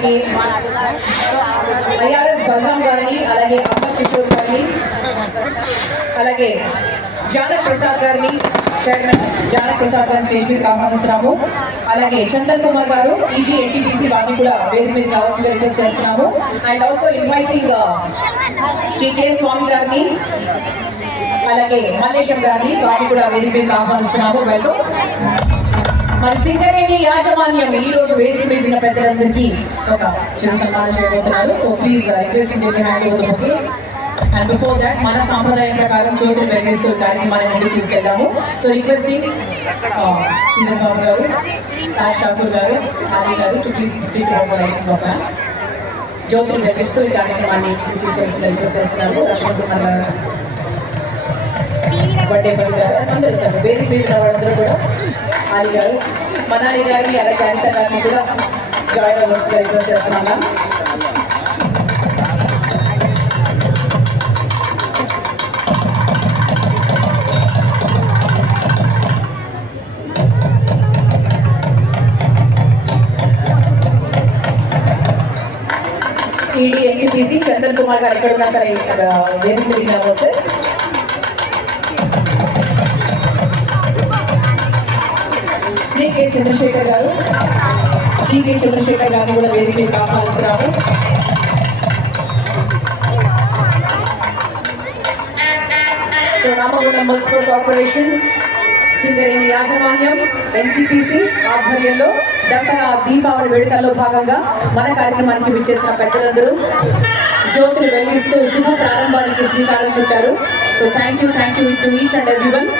అలాగే ఐఆర్ఎస్ బలరాం గారిని, అలాగే అమర్ కిషోర్ గారిని, అలాగే జానక్ ప్రసాద్ గారిని, చైర్మన్ జానక్ ప్రసాద్ గారిని స్టేజ్ మీద ఆహ్వానిస్తున్నాము. అలాగే చందన్ కుమార్ గారు ఈజీ ఎన్టీపీసీ వారిని కూడా వేదిక మీద రావాల్సిందిగా రిక్వెస్ట్ చేస్తున్నాము. And also inviting Shri K Swamy గారిని, అలాగే మల్లేశం గారిని, వారిని కూడా వేదిక మీద ఆహ్వానిస్తున్నాము. వెల్కమ్. మరి సింగరేణి యాజమాన్యం ఈ రోజు వేదిక మీద ఉన్న పెద్దలందరికీ ఒక చిన్న సన్మానం చేయబోతున్నారు. So please requesting you to hand over the bouquet. And before that మన సాంప్రదాయం ప్రకారం జ్యోతులు వెలిగిస్తూ కార్యక్రమాన్ని ముందుకు తీసుకెళ్తాము. సో రిక్వెస్టింగ్ శ్రీధర్ బాబు గారు, రాజ్ ఠాకూర్ గారు, ఆలీ గారు టు ప్లీజ్ జ్యోతులు వెలిగిస్తూ ఈ కార్యక్రమాన్ని తీసుకెళ్తున్న రిక్వెస్ట్ చేస్తున్నారు. రష్మణ్ కుమార్ గారు, వడ్డేపల్లి గారు, అందరూ సార్ వేదిక మీద వాళ్ళందరూ కూడా, ఆలీ గారు, మనాలి గారిని, అలాగే అనిత గారిని కూడా జాయిన్ అవ్వాల్సిందిగా రిక్వెస్ట్ చేస్తున్నాము. ఈడీ ఎన్టీపీసీ చందన్ కుమార్ గారు ఎక్కడ ఉన్నా సరే వేదిక మీద రావచ్చు. శ్రీ కె చంద్రశేఖర్ గారు, శ్రీ కె చంద్రశేఖర్ గారిని కూడా వేదిక మీద ఆహ్వానిస్తున్నాము. So Ramagundam municipal corporation, Singareni యాజమాన్యం, ఎన్టీపీసీ ఆధ్వర్యంలో దసరా దీపావళి వేడుకల్లో భాగంగా మన కార్యక్రమానికి విచ్చేసిన పెద్దలందరూ జ్యోతులు వెలిగిస్తూ శుభ ప్రారంభానికి శ్రీకారం చుట్టారు. So thank you to each and everyone.